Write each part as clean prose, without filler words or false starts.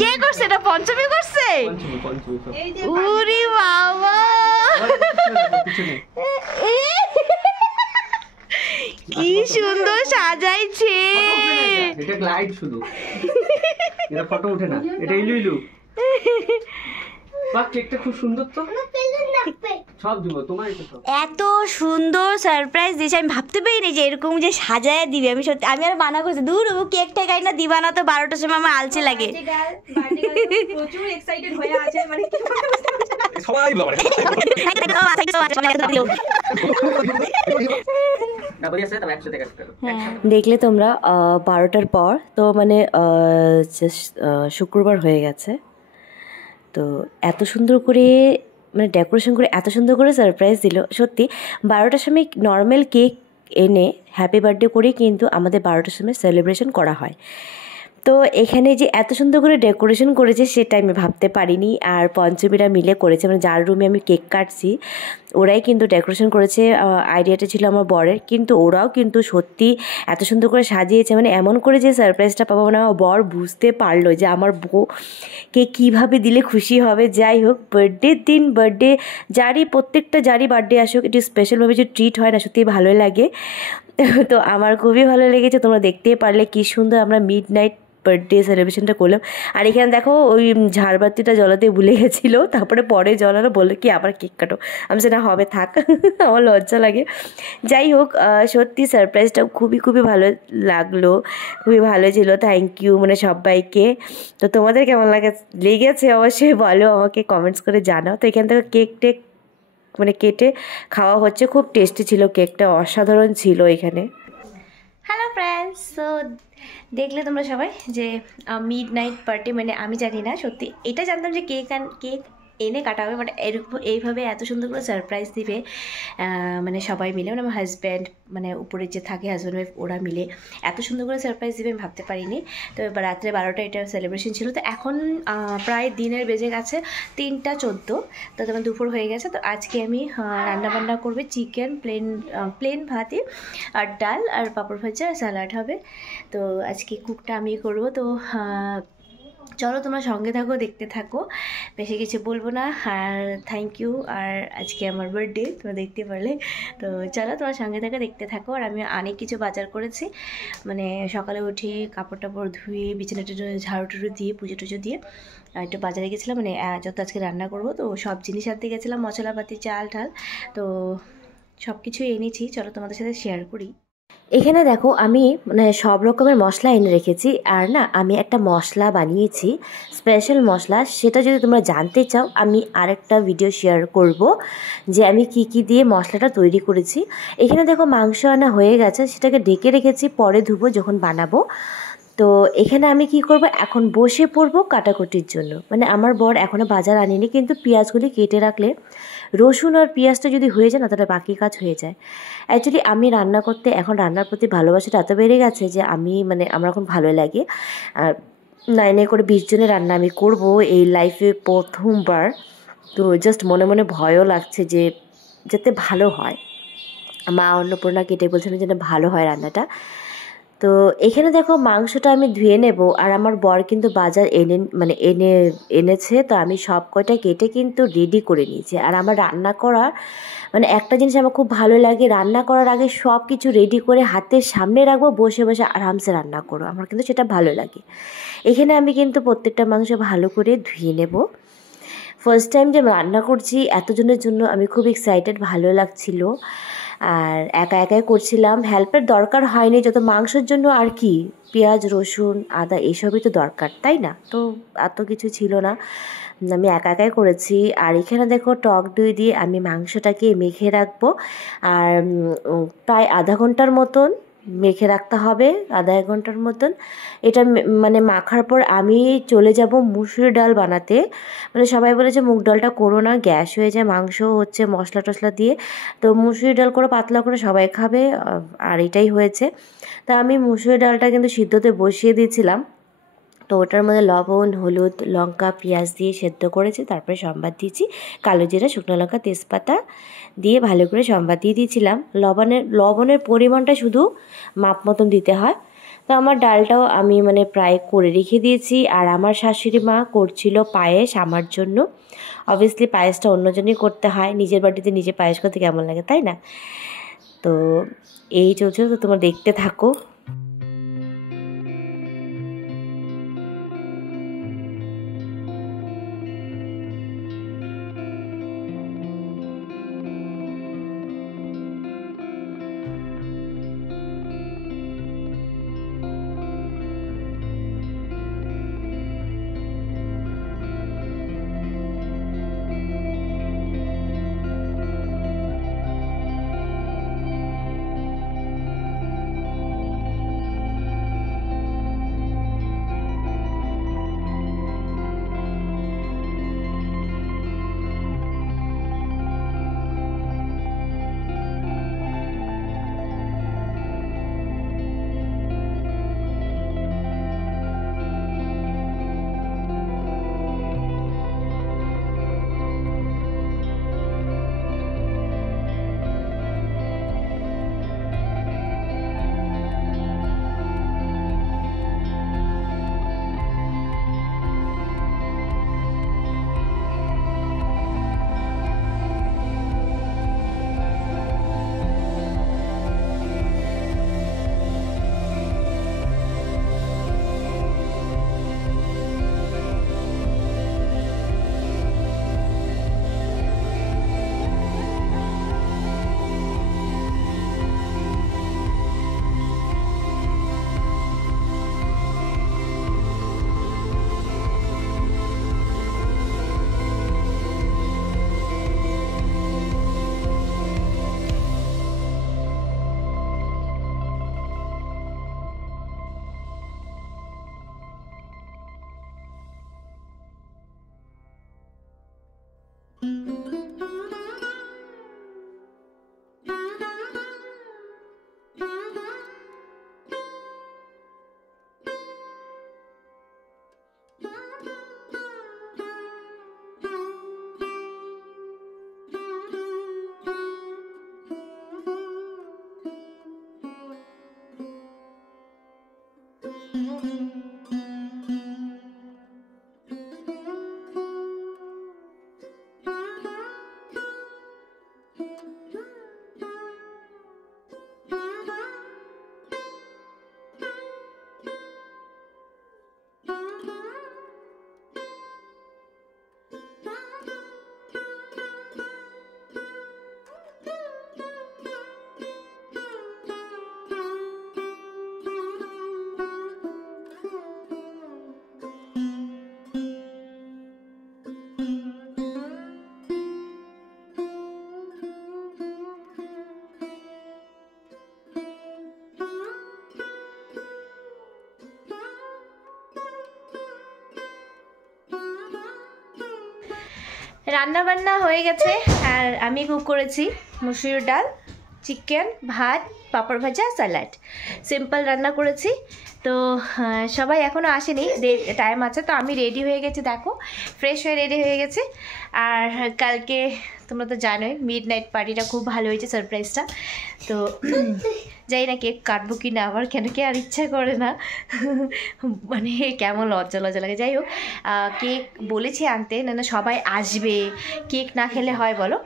কে করছে এটা? পঞ্চমী করছে? উরি বাবা, কি সুন্দর সাজাইছে। এটা গ্লাইড শুধু, এটা ফটো ওঠে না, এটা ইলু ইলু। বাহ, কেকটা খুব সুন্দর তো। সব দিব তোমার। এত সুন্দর সারপ্রাইজ দিয়েছে, আমি ভাবতে পারিনি যে এরকম যে সাজায় দিবে। আমি সত্যি, আমি আর মানা করছি দূর ও কেক ঠেকাই না, দিবা না তো 12টার সময় আমার আলসে লাগে। প্রচুর এক্সাইটেড হয়ে আছে, মানে সবাই দেখলে তোমরা 12টার পর তো মানে শুক্রবার হয়ে গেছে। তো এত সুন্দর করে মানে ডেকোরেশন করে এত সুন্দর করে সারপ্রাইজ দিল। সত্যি 12টার সময় নর্মাল কেক এনে হ্যাপি বার্থডে করে কিন্তু আমাদের 12টার সময় সেলিব্রেশন করা হয়। তো এখানে যে এত সুন্দর করে ডেকোরেশন করেছে সেটা আমি ভাবতে পারিনি। আর পঞ্চমীরা মিলে করেছে, মানে যার রুমে আমি কেক কাটছি ওরাই কিন্তু ডেকোরেশন করেছে। আইডিয়াটা ছিল আমার বরের, কিন্তু ওরাও কিন্তু সত্যি এত সুন্দর করে সাজিয়েছে, মানে এমন করে যে সারপ্রাইজটা পাবো না আমার বর বুঝতে পারলো যে আমার বউকে কীভাবে দিলে খুশি হবে। যাই হোক, বার্থডের দিন বার্থডে প্রত্যেকটা যারই বার্থডে আসুক একটু স্পেশালভাবে যে ট্রিট হয় না, সত্যি ভালোই লাগে। তো আমার খুবই ভালো লেগেছে, তোমরা দেখতেই পারলে কী সুন্দর আমরা মিড নাইট বার্থডে সেলিব্রেশনটা করলাম। আর এখানে দেখো ওই ঝাড়বাতিটা জ্বলাতে ভুলে গেছিলো, তারপরে পরে জ্বলানো, বললো কি আবার কেক কাটো। আমি সেটা হবে থাক, আমার লজ্জা লাগে। যাই হোক, সত্যি সারপ্রাইজটা খুবই খুবই ভালো লাগলো, খুবই ভালো ছিল। থ্যাংক ইউ মানে সবাইকে। তো তোমাদের কেমন লেগেছে অবশ্যই বলো, আমাকে কমেন্টস করে জানাও। তো এখান থেকে কেক মানে কেটে খাওয়া হচ্ছে, খুব টেস্টি ছিল কেকটা, অসাধারণ ছিল এখানে। হ্যালো ফ্রেন্ডস, সো দেখলে তোমরা সবাই যে মিড নাইট পার্টি, মানে আমি জানি না সত্যি, এটা জানতাম যে কেক এনে কাটাবে, বাট এইভাবে এত সুন্দর করে সারপ্রাইজ দিবে মানে সবাই মিলে, মানে আমার হাজব্যান্ড মানে উপরে যে থাকে হাজব্যান্ড ওয়াইফ ওরা মিলে এত সুন্দর করে সারপ্রাইজ দিবে আমি ভাবতে পারিনি। তো রাত্রে 12টা এটা সেলিব্রেশন ছিল। তো এখন প্রায় দিনের বেজে গেছে 3:14, তো তোমার দুপুর হয়ে গেছে। তো আজকে আমি রান্নাবান্না করবে চিকেন, প্লেন ভাতে আর ডাল আর পাঁপড় ভাজা আর স্যালাড হবে। তো আজকে কুকটা আমি করবো। তো চলো তোমরা সঙ্গে থাকো, দেখতে থাকো, বেশি কিছু বলবো না। আর থ্যাংক ইউ। আর আজকে আমার বার্থডে তোমরা দেখতে পারলে। তো চলো তোমার সঙ্গে থাকো, দেখতে থাকো। আর আমি অনেক কিছু বাজার করেছি, মানে সকালে উঠি কাপড় টাপড় ধুয়ে বিছানাটা ঝাড়ু টুড়ু দিয়ে পুজো টুজো দিয়ে একটু বাজারে গেছিলাম, মানে যত আজকে রান্না করবো। তো সব জিনিস আনতে গেছিলাম, মশলাপাতি, চাল ঠাল, তো সব কিছুই এনেছি। চলো তোমাদের সাথে শেয়ার করি। এখানে দেখো আমি মানে সব রকমের মশলা এনে রেখেছি। আর না, আমি একটা মশলা বানিয়েছি, স্পেশাল মশলা। সেটা যদি তোমরা জানতে চাও আমি আরেকটা ভিডিও শেয়ার করব যে আমি কি কি দিয়ে মশলাটা তৈরি করেছি। এখানে দেখো মাংস আনা হয়ে গেছে, সেটাকে ঢেকে রেখেছি, পরে ধুবো যখন বানাবো। তো এখানে আমি কি করব, এখন বসে পড়বো কাটাকুটির জন্য। মানে আমার বর এখনও বাজার আনেনি, কিন্তু পেঁয়াজগুলি কেটে রাখলে, রসুন আর পেঁয়াজটা যদি হয়ে যায় না তাহলে বাকি কাজ হয়ে যায়। অ্যাকচুয়ালি আমি রান্না করতে এখন রান্নার প্রতি ভালোবাসাটা এত বেড়ে গেছে যে আমি মানে আমার এখন ভালো লাগে। আর 9 করে 20 জনের রান্না আমি করব এই লাইফে প্রথমবার। তো জাস্ট মনে মনে ভয়ও লাগছে যে যাতে ভালো হয়। মা অন্নপূর্ণা কেটে বলছিলেন যেন ভালো হয় রান্নাটা। তো এখানে দেখো মাংসটা আমি ধুয়ে নেব। আর আমার বর কিন্তু বাজার এনেছে, তো আমি সব কয়টা কেটে কিন্তু রেডি করে নিয়েছি। আর আমার রান্না করার মানে একটা জিনিস আমার খুব ভালো লাগে, রান্না করার আগে সব কিছু রেডি করে হাতের সামনে রাখবো, বসে বসে আরামসে রান্না করো, আমার কিন্তু সেটা ভালো লাগে। এখানে আমি কিন্তু প্রত্যেকটা মাংস ভালো করে ধুয়ে নেব। ফার্স্ট টাইম যে রান্না করছি এতজনের জন্য, আমি খুব এক্সাইটেড, ভালো লাগছিল। আর একা একাই করছিলাম, হেল্পের দরকার হয়নি। যত মাংসের জন্য আর কি পেঁয়াজ রসুন আদা এসবই তো দরকার, তাই না? তো এত কিছু ছিল না, আমি একা একাই করেছি। আর এখানে দেখো টক দই দিয়ে আমি মাংসটাকে মেখে রাখবো। আর প্রায় আধা ঘন্টার মতন মেখে রাখতে হবে, আধা 1 ঘন্টার মতন। এটা মানে মাখার পর আমি চলে যাব মুসুরি ডাল বানাতে। মানে সবাই বলেছে মুগ ডালটা করো না, গ্যাস হয়ে যায়, মাংস হচ্ছে মশলা টশলা দিয়ে। তো মুসুরি ডাল করে পাতলা করে সবাই খাবে, আর এটাই হয়েছে। তা আমি মুসুরি ডালটা কিন্তু সিদ্ধতে বসিয়ে দিয়েছিলাম। তো ওটার মধ্যে লবণ হলুদ লঙ্কা পেঁয়াজ দিয়ে সেদ্ধ করেছি, তারপরে সম্বাদ দিয়েছি, কালো জিরা শুকনো লঙ্কা তেজপাতা দিয়ে ভালো করে সম্বাদ দিয়ে দিয়েছিলাম। লবণের পরিমাণটা শুধু মাপ মতন দিতে হয়। তো আমার ডালটাও আমি মানে প্রায় করে রেখে দিয়েছি। আর আমার শাশুড়ি মা করছিল পায়েস আমার জন্য। অবভিয়াসলি পায়েসটা অন্যজনই করতে হয়, নিজের বাড়িতে নিজে পায়েস করতে কেমন লাগে, তাই না? তো এই চলছে, তো তোমরা দেখতে থাকো। রান্না বান্না হয়ে গেছে আর আমি কুক করেছি মুসুরির ডাল, চিকেন, ভাত, পাঁপড় ভাজা, স্যালাড। সিম্পল রান্না করেছি। তো সবাই এখনও আসেনি, টাইম আছে। তো আমি রেডি হয়ে গেছি, দেখো ফ্রেশ হয়ে রেডি হয়ে গেছি। আর কালকে তোমরা তো জানোই মিডনাইট পার্টিটা খুব ভালো হয়েছে, সারপ্রাইজটা। তো যাই না কেক কাটবো কি না, আবার কেন কি আর ইচ্ছা করে না, মানে কেমন লজ্জা লজ্জা লাগে। যাই হোক, কেক বলেছি আনতে, না সবাই আসবে, কেক না খেলে হয় বলো?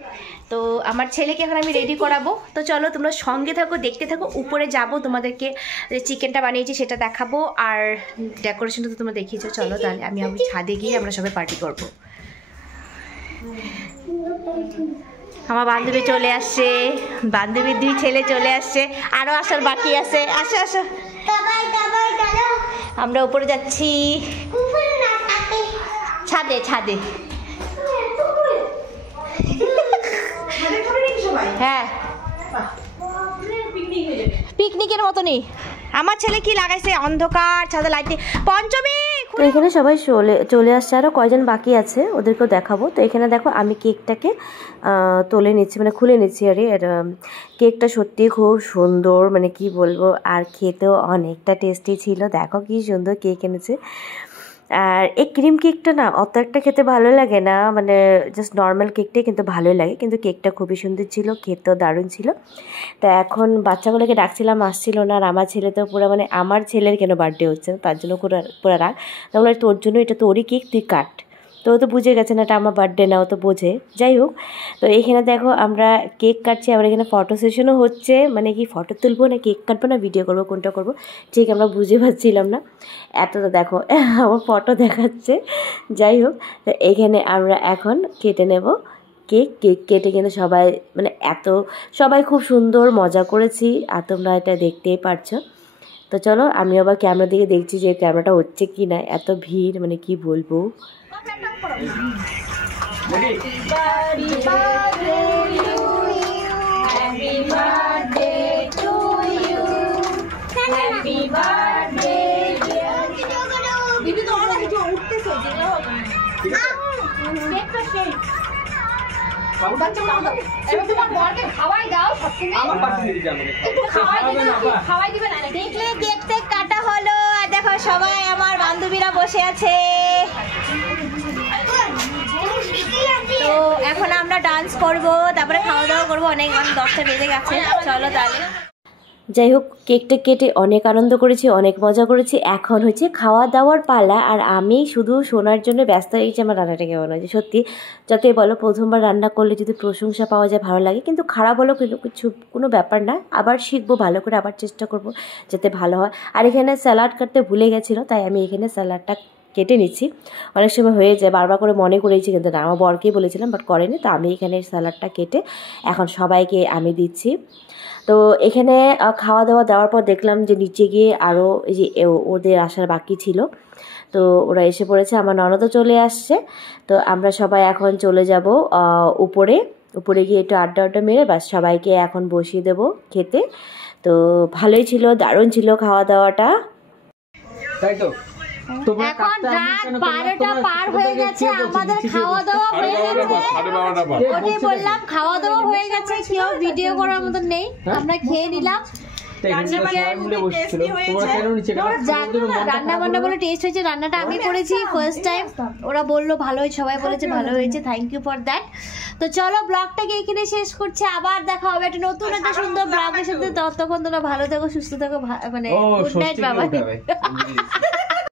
তো আমার ছেলেকে এখন আমি রেডি করাবো। তো চলো তোমরা সঙ্গে থাকো, দেখতে থাকো। উপরে যাব, তোমাদেরকে যে চিকেনটা বানিয়েছি সেটা দেখাবো, আর ডেকোরেশনটা তো তোমরা দেখিয়েছো। চলো তাহলে আমি ছাদে গিয়ে আমরা সবাই পার্টি করবো। আমার বান্ধবী চলে আসছে, বান্ধবীর 2 ছেলে চলে আসছে, আরও আসার বাকি আছে। আসো আসো, আমরা উপরে যাচ্ছি, ছাদে ছাদে। হ্যাঁ পিকনিকের মতনই। আমার ছেলে কি লাগাইছে, অন্ধকার ছাদে লাইট। পঞ্চমী। তো এখানে সবাই চলে আসছে, আরও কয়জন বাকি আছে ওদেরকেও দেখাবো। তো এখানে দেখো আমি কেকটাকে তুলে নিচ্ছি, মানে খুলে নিচ্ছি। আরে কেকটা সত্যি খুব সুন্দর, মানে কি বলবো, আর খেতেও অনেকটা টেস্টি ছিল। দেখো কি সুন্দর কেক এনেছে। আর এই ক্রিম কেকটা না অত একটা খেতে ভালো লাগে না, মানে জাস্ট নর্মাল কেকটাই কিন্তু ভালোই লাগে, কিন্তু কেকটা খুবই সুন্দর ছিল, খেতেও দারুণ ছিল। তা এখন বাচ্চাগুলোকে ডাকছিলাম, আসছিল না, আর আমার ছেলে তো পুরো মানে আমার ছেলের কেন বার্থডে হচ্ছে না তার জন্য পুরো রাগ। তাহলে তোর জন্য এটা তোরই কেক, তুই কাট। তো ও তো বুঝে গেছে না এটা আমার বার্থডে না, ও তো বোঝে। যাই হোক, তো এইখানে দেখো আমরা কেক কাটছি, আবার এখানে ফটো সেশনও হচ্ছে, মানে কি ফটো তুলবো না কেক কাটবো না ভিডিও করবো কোনটা করবো ঠিক আমরা বুঝে পাচ্ছিলাম না। এত তো দেখো আমার ফটো দেখাচ্ছে। যাই হোক, তো এইখানে আমরা এখন কেটে নেব কেক কেটে কিন্তু সবাই মানে সবাই খুব সুন্দর মজা করেছি, আর তোমরা এটা দেখতেই পারছো। তো চলো আমি আবার ক্যামেরা দিকে দেখছি যে ক্যামেরাটা হচ্ছে কি না, এত ভিড় মানে কি বলবো। দেখলে কেকটা কাটা হলো, আর দেখো সবাই আমার বান্ধবীরা বসে আছে। তো এখন আমরা ডান্স করব, তারপরে খাওয়া দাওয়া করবো, অনেক 10টা বেজে গেছে। চলো তাহলে। যাই হোক, কেকটা কেটে অনেক আনন্দ করেছি, অনেক মজা করেছি। এখন হচ্ছে খাওয়া দাওয়ার পালা, আর আমি শুধু শোনার জন্য ব্যস্ত হয়ে গেছি আমার রান্নাটা কেমন হয়েছে। সত্যি যতই বলো প্রথমবার রান্না করলে যদি প্রশংসা পাওয়া যায় ভালো লাগে, কিন্তু খারাপ হলেও কিন্তু কোনো ব্যাপার না, আবার শিখবো ভালো করে, আবার চেষ্টা করব যাতে ভালো হয়। আর এখানে স্যালাড কাটতে ভুলে গেছিলো, তাই আমি এখানে স্যালাডটা কেটে নিচ্ছি। অনেক সময় হয়ে যায়, বারবার করে মনে করেছি কিন্তু না, আমার বরকেই বলেছিলাম বাট করেনি। তো আমি এখানে স্যালাডটা কেটে এখন সবাইকে আমি দিচ্ছি। তো এখানে খাওয়া দাওয়া দেওয়ার পর দেখলাম যে নিচে গিয়ে আরও এই যে ওদের আসার বাকি ছিল, তো ওরা এসে পড়েছে, আমার ননদও চলে আসছে। তো আমরা সবাই এখন চলে যাব উপরে গিয়ে একটু আড্ডা মেরে বাস সবাইকে এখন বসিয়ে দেবো খেতে। তো ভালোই ছিল, দারুণ ছিল খাওয়া দাওয়াটা, তাই তো। এখন রাত 12টা পার হয়ে গেছে, আমাদের খাওয়া দাওয়া হয়ে গেছে। ওটাই বললাম, খাওয়া দাওয়া হয়ে গেছে, কেউ ভিডিও করার মতো নেই, আমরা খেয়ে নিলাম। রান্না বান্না বলে টেস্ট হয়েছে, রান্নাটা আমি করেছি ফার্স্ট টাইম, ওরা বললো ভালো হয়েছে, সবাই বলেছে ভালো হয়েছে, থ্যাংক ইউ ফর দ্যাট। তো চলো ব্লগটাকে এখানে শেষ করছি, আবার দেখা হবে একটা নতুন একটা সুন্দর ব্লগের সাথে। ততক্ষণ তোমরা ভালো থাকো, সুস্থ থাকো, মানে গুড নাইট বাবা।